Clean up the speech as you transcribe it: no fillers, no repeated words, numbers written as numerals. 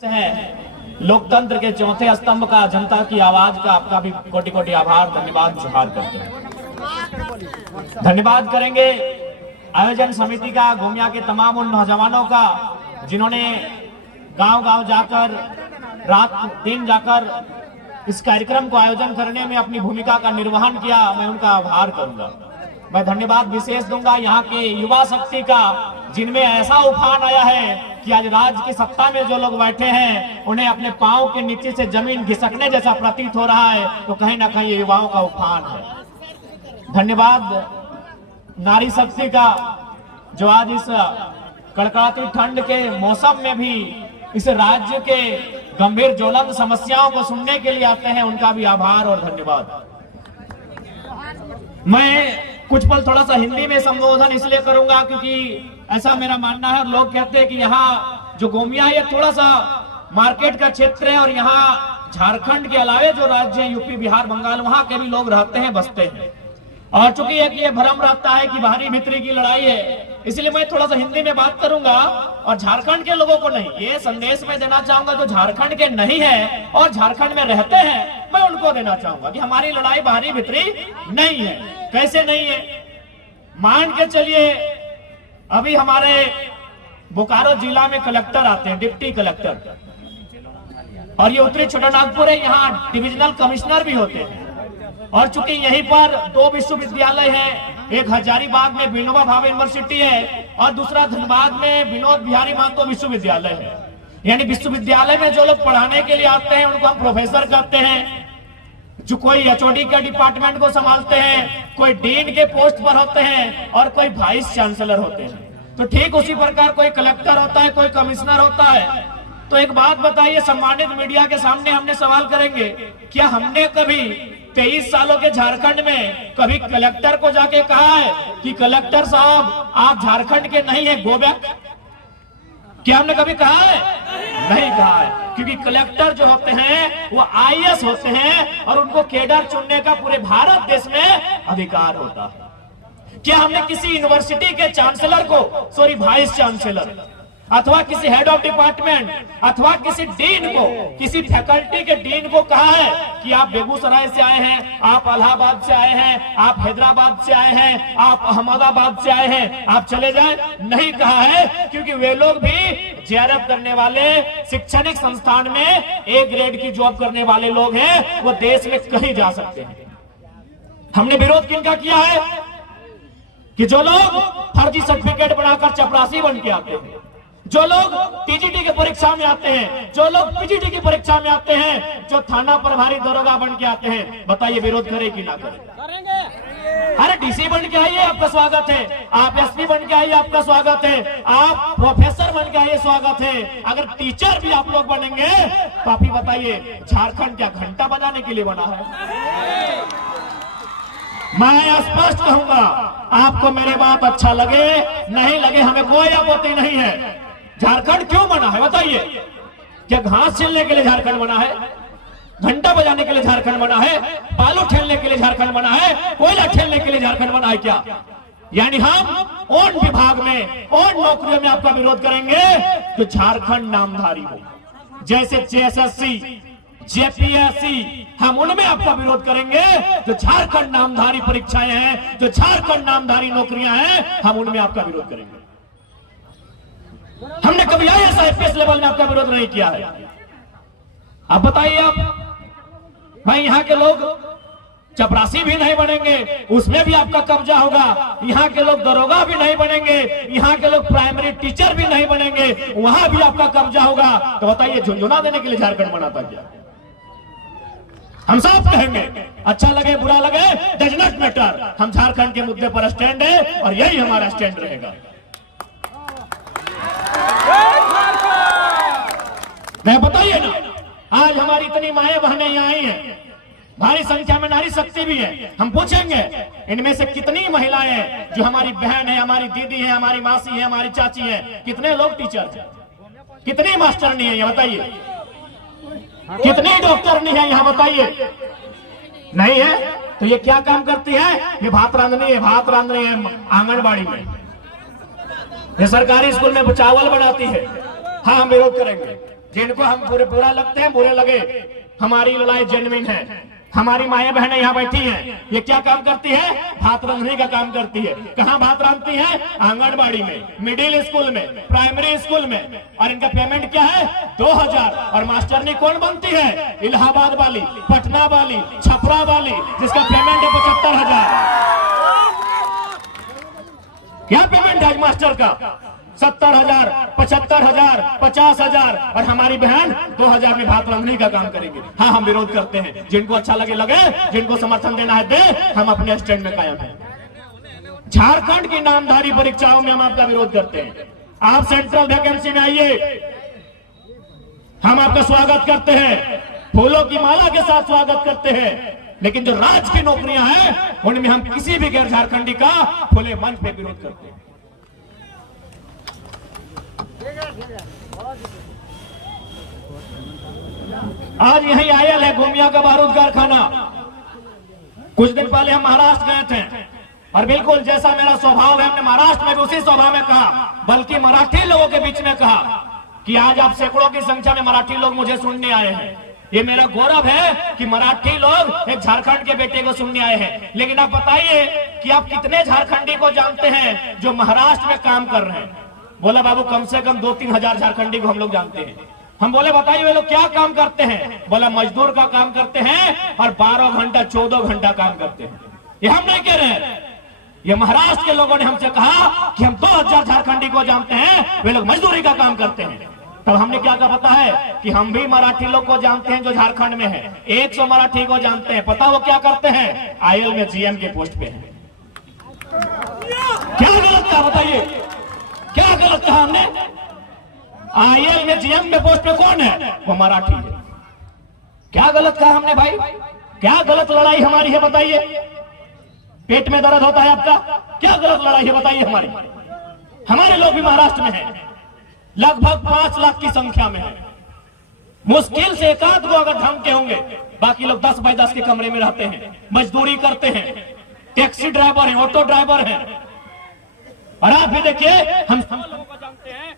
है लोकतंत्र के चौथे स्तंभ का, जनता की आवाज का आपका भी कोटि कोटि आभार, धन्यवाद जुहार करते हैं। धन्यवाद करेंगे आयोजन समिति का, गोमिया के तमाम उन नौजवानों का जिन्होंने गांव गांव जाकर, रात दिन जाकर इस कार्यक्रम को आयोजन करने में अपनी भूमिका का निर्वहन किया। मैं उनका आभार करूंगा। मैं धन्यवाद विशेष दूंगा यहाँ के युवा शक्ति का, जिनमें ऐसा उफान आया है कि आज राज्य की सत्ता में जो लोग बैठे हैं उन्हें अपने पांव के नीचे से जमीन घिसकने जैसा प्रतीत हो रहा है। तो कहीं ना कहीं ये युवाओं का उफान है। धन्यवाद नारी शक्ति का, जो आज इस कड़कड़ाती ठंड के मौसम में भी इस राज्य के गंभीर ज्वलंत समस्याओं को सुनने के लिए आते हैं। उनका भी आभार और धन्यवाद। मैं कुछ पल थोड़ा सा हिंदी में संबोधन इसलिए करूंगा क्योंकि ऐसा मेरा मानना है और लोग कहते हैं कि यहाँ जो गोमिया है ये थोड़ा सा मार्केट का क्षेत्र है और यहाँ झारखंड के अलावे जो राज्य है यूपी, बिहार, बंगाल, वहां के भी लोग रहते हैं, बसते हैं। और चूंकि एक ये भ्रम रहता है कि बाहरी भीतरी की लड़ाई है, इसलिए मैं थोड़ा सा हिंदी में बात करूंगा और झारखंड के लोगों को नहीं, ये संदेश मैं देना चाहूंगा जो झारखंड के नहीं है और झारखंड में रहते हैं, मैं उनको देना चाहूंगा कि हमारी लड़ाई बाहरी भीतरी नहीं है। कैसे नहीं है? मान के चलिए अभी हमारे बोकारो जिला में कलेक्टर आते हैं, डिप्टी कलेक्टर, और ये उत्तरी छोटानागपुर है, यहाँ डिविजनल कमिश्नर भी होते हैं। और चूंकि यहीं पर दो विश्वविद्यालय हैं, एक हजारीबाग में विनोबा भावे यूनिवर्सिटी है और दूसरा धनबाद में विनोद बिहारी महतो विश्वविद्यालय है। यानी विश्वविद्यालय में जो लोग पढ़ाने के लिए आते हैं उनको हम प्रोफेसर कहते हैं। जो कोई एचओडी के डिपार्टमेंट को संभालते हैं, कोई डीन के पोस्ट पर होते हैं और कोई वाइस चांसलर होते हैं। तो ठीक उसी प्रकार कोई कलेक्टर होता है, कोई कमिश्नर होता है। तो एक बात बताइए, सम्मानित मीडिया के सामने हमने सवाल करेंगे, क्या हमने कभी 23 सालों के झारखंड में कभी कलेक्टर को जाके कहा है कि कलेक्टर साहब आप झारखंड के नहीं है, गो बैक? क्या हमने कभी कहा है? नहीं कहा है, क्योंकि कलेक्टर जो होते हैं वो आईएएस होते हैं और उनको केडर चुनने का पूरे भारत देश में अधिकार होता है। क्या हमने किसी यूनिवर्सिटी के चांसलर को, सॉरी वाइस चांसलर, अथवा किसी हेड ऑफ डिपार्टमेंट अथवा किसी डीन को, किसी फैकल्टी के डीन को कहा है कि आप बेगूसराय से आए हैं, आप इलाहाबाद से आए हैं, आप हैदराबाद से आए हैं, आप अहमदाबाद से आए हैं, आप चले जाएं? नहीं कहा है, क्योंकि वे लोग भी जेआरएफ करने वाले, शैक्षणिक संस्थान में ए ग्रेड की जॉब करने वाले लोग हैं, वो देश में कहीं जा सकते हैं। हमने विरोध किनका किया है कि जो लोग फर्जी सर्टिफिकेट बनाकर चपरासी बन के आते हैं, जो लोग टीजीटी की परीक्षा में आते हैं, जो लोग पीजीटी की परीक्षा में आते हैं, जो थाना प्रभारी दरोगा बन के आते हैं, बताइए विरोध करें कि ना करें? करेंगे। अरे डीसी बन के आइए, आपका स्वागत है। आप एसपी बन के आइए, आपका स्वागत है। आप प्रोफेसर बन के आइए, स्वागत है। अगर टीचर भी आप लोग बनेंगे तो आप ही बताइए, झारखंड क्या घंटा बजाने के लिए बना है? मैं स्पष्ट कहूंगा, आपको मेरी बात अच्छा लगे नहीं लगे, हमें कोई आपत्ति नहीं है। झारखंड क्यों बना है बताइए? क्या घास छीलने के लिए झारखंड बना है? घंटा बजाने के लिए झारखंड बना है? बालू ठेलने के लिए झारखंड बना है? कोयला ठेलने के लिए झारखंड बना है क्या? यानी हम उन विभाग में, उन नौकरियों में आपका विरोध करेंगे जो झारखंड नामधारी हो, जैसे जेएसएससी, जेपीएससी, हम उनमें आपका विरोध करेंगे। जो झारखंड नामधारी परीक्षाएं हैं, जो झारखंड नामधारी नौकरियां हैं, हम उनमें आपका विरोध करेंगे। हमने कभी आईएएस आईपीएस लेवल में आपका विरोध नहीं किया है। अब बताइए आप, भाई यहाँ के लोग चपरासी भी नहीं बनेंगे, उसमें भी आपका कब्जा होगा। यहाँ के लोग दरोगा भी नहीं बनेंगे, यहाँ के लोग प्राइमरी टीचर भी नहीं बनेंगे, वहां भी आपका कब्जा होगा। तो बताइए झुंझुना देने के लिए झारखंड बना था क्या? हम सब कहेंगे, अच्छा लगे बुरा लगे, डज नॉट मैटर, हम झारखंड के मुद्दे पर स्टैंड है और यही हमारा स्टैंड रहेगा। मैं बताइए ना, आज हमारी इतनी माएं बहनें यहाँ आई हैं, भारी संख्या में नारी शक्ति भी है। हम पूछेंगे इनमें से कितनी महिलाएं जो हमारी बहन है, हमारी दीदी है, हमारी मासी है, हमारी चाची है, कितने लोग टीचर हैं, कितनी मास्टरनी है, ये बताइए? कितने डॉक्टर नहीं है यहाँ बताइए? नहीं है तो ये क्या काम करती है? ये भात रांधनी है, भात रांध रही है आंगनबाड़ी में, ये सरकारी स्कूल में चावल बनाती है। हाँ, हम विरोध करेंगे। जिनको हम पूरा लगते हैं, बुरे लगे। हमारी लड़ाई जेन्युइन है। हमारी माएं बहनें यहाँ बैठी हैं, ये क्या काम करती है? भात रांधने का काम करती है। कहाँ भात रांधती है? आंगनबाड़ी में, मिडिल स्कूल में, प्राइमरी स्कूल में। और इनका पेमेंट क्या है? 2000। और मास्टरनी कौन बनती है? इलाहाबाद वाली, पटना वाली, छपरा वाली, जिसका पेमेंट है 75,000। क्या पेमेंट है आज मास्टर का? 70,000, 75,000, 50,000। और हमारी बहन 2000 में भात रांधने का काम करेंगे। हाँ, हम विरोध करते हैं। जिनको अच्छा लगे, जिनको समर्थन देना है दे, हम अपने स्टैंड में कायम हैं। झारखंड की नामधारी परीक्षाओं में हम आपका विरोध करते हैं। आप सेंट्रल वैकेंसी में आइए, हम आपका स्वागत करते हैं, फूलों की माला के साथ स्वागत करते हैं। लेकिन जो राज्य की नौकरियां हैं, उनमें हम किसी भी गैर झारखंडी का खुले मंच पे विरोध करते हैं। आज यही आयल है गोमिया का बारूद कारखाना। कुछ दिन पहले हम महाराष्ट्र गए थे, और बिल्कुल जैसा मेरा स्वभाव है, हमने महाराष्ट्र में भी उसी स्वभाव में कहा, बल्कि मराठी लोगों के बीच में कहा कि आज आप सैकड़ों की संख्या में मराठी लोग मुझे सुनने आए हैं। ये मेरा गौरव है कि मराठी लोग एक झारखंड के बेटे को सुनने आए हैं। लेकिन आप बताइए कि आप कितने झारखंडी को जानते हैं जो महाराष्ट्र में काम कर रहे हैं? बोला बाबू कम से कम 2-3 हजार झारखंडी को हम लोग जानते हैं। हम बोले बताइए वे लोग क्या काम करते हैं? बोला मजदूर का काम करते हैं और 12 घंटा 14 घंटा काम करते हैं। ये हम नहीं कह रहे हैं, ये महाराष्ट्र के लोगों ने हमसे कहा कि हम 2000 झारखंडी को जानते हैं, वे लोग मजदूरी का काम करते हैं। तब हमने क्या कहा पता है कि हम भी मराठी लोग को जानते हैं जो झारखंड में है। 100 मराठी को जानते हैं। पता वो क्या करते हैं? आईएल में जीएम के पोस्ट पे है। क्या गलत कहा बताइए? क्या गलत कहा हमने? आईएल में जीएम के पोस्ट पे कौन है? वो मराठी है। क्या गलत कहा हमने भाई? क्या गलत लड़ाई हमारी है बताइए? पेट में दर्द होता है आपका? क्या गलत लड़ाई है बताइए हमारी? हमारे लोग भी महाराष्ट्र में हैं, लगभग 5 लाख की संख्या में है। मुश्किल से एक आध को अगर ढंग के होंगे, बाकी लोग 10 बाय 10 के कमरे में रहते हैं, मजदूरी करते हैं, टैक्सी ड्राइवर हैं, ऑटो ड्राइवर हैं। और आप भी देखिए, हम सब लोगों को जानते हैं।